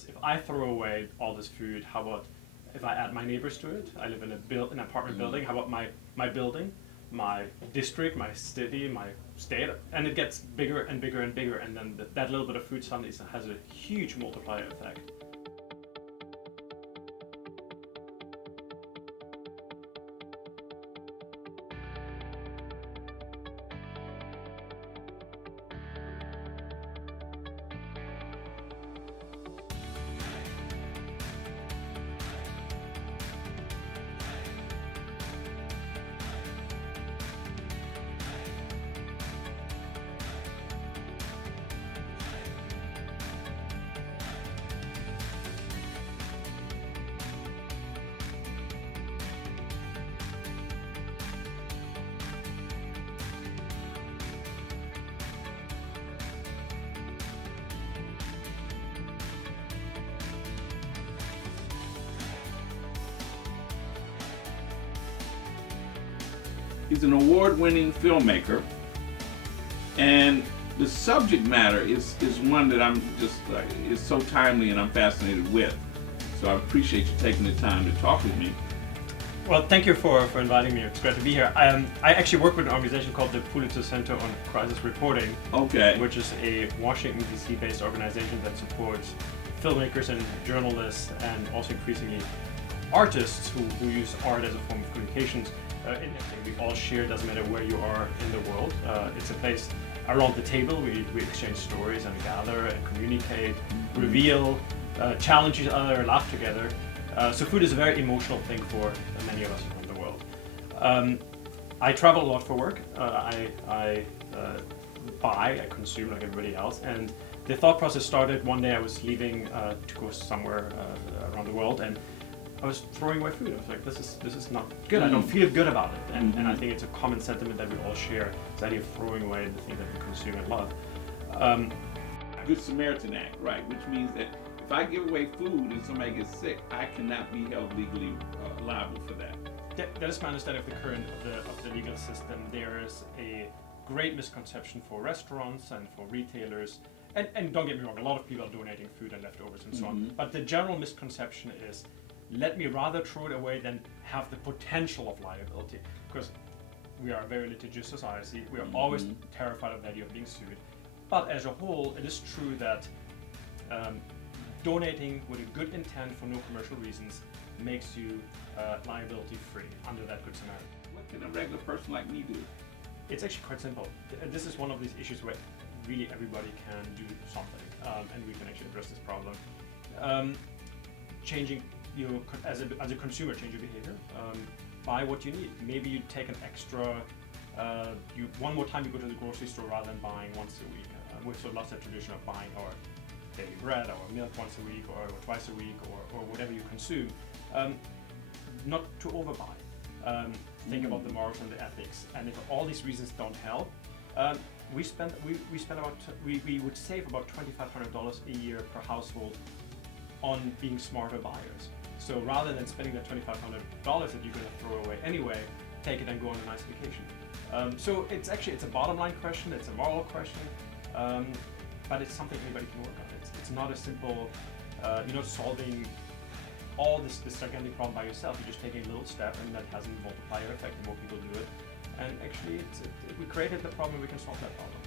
this. If I throw away all this food, how about if I add my neighbors to it? I live in an apartment building. How about my building, my district, my city, my state? And it gets bigger and bigger and bigger, and then that little bit of food suddenly has a huge multiplier effect. He's an award-winning filmmaker, and the subject matter is one that I'm just is so timely and I'm fascinated with. So I appreciate you taking the time to talk with me. Well, thank you for inviting me. It's great to be here. I actually work with an organization called the Pulitzer Center on Crisis Reporting, Okay. which is a Washington, D.C. based organization that supports filmmakers and journalists and also increasingly artists who use art as a form of communications. In we all share, doesn't matter where you are in the world. It's a place around the table. We exchange stories and gather and communicate, reveal, challenge each other, laugh together. So food is a very emotional thing for many of us around the world. I travel a lot for work. I buy, I consume like everybody else. And the thought process started one day. I was leaving to go somewhere around the world, and I was throwing away food. I was like, this is not good. I don't feel good about it. And I think it's a common sentiment that we all share, this idea of throwing away the thing that we consume and love. Good Samaritan Act, right? Which means that if I give away food and somebody gets sick, I cannot be held legally liable for that. That is my understanding of the current of the legal system. There is a great misconception for restaurants and for retailers. And don't get me wrong, a lot of people are donating food and leftovers and so on. But the general misconception is, let me rather throw it away than have the potential of liability, because we are a very litigious society. We are always terrified of the idea of being sued. But as a whole, it is true that donating with a good intent for no commercial reasons makes you liability free under that Good Samaritan. What can a regular person like me do? It's actually quite simple. This is one of these issues where really everybody can do something, and we can actually address this problem. Changing as a consumer, change your behavior. Buy what you need. Maybe you take an extra. One more time you go to the grocery store rather than buying once a week. We've sort of lost that tradition of buying our daily bread, our milk once a week, or twice a week, or whatever you consume. Not to overbuy. Think about the morals and the ethics. And if all these reasons don't help, we would save about $2,500 a year per household on being smarter buyers. So rather than spending that $2,500 that you're going to throw away anyway, take it and go on a nice vacation. So it's a bottom line question, it's a moral question, but it's something anybody can work on. It's not a simple, you're not solving all this gigantic problem by yourself. You're just taking a little step, and that has a multiplier effect, and more people do it. And actually, we created the problem, we can solve that problem.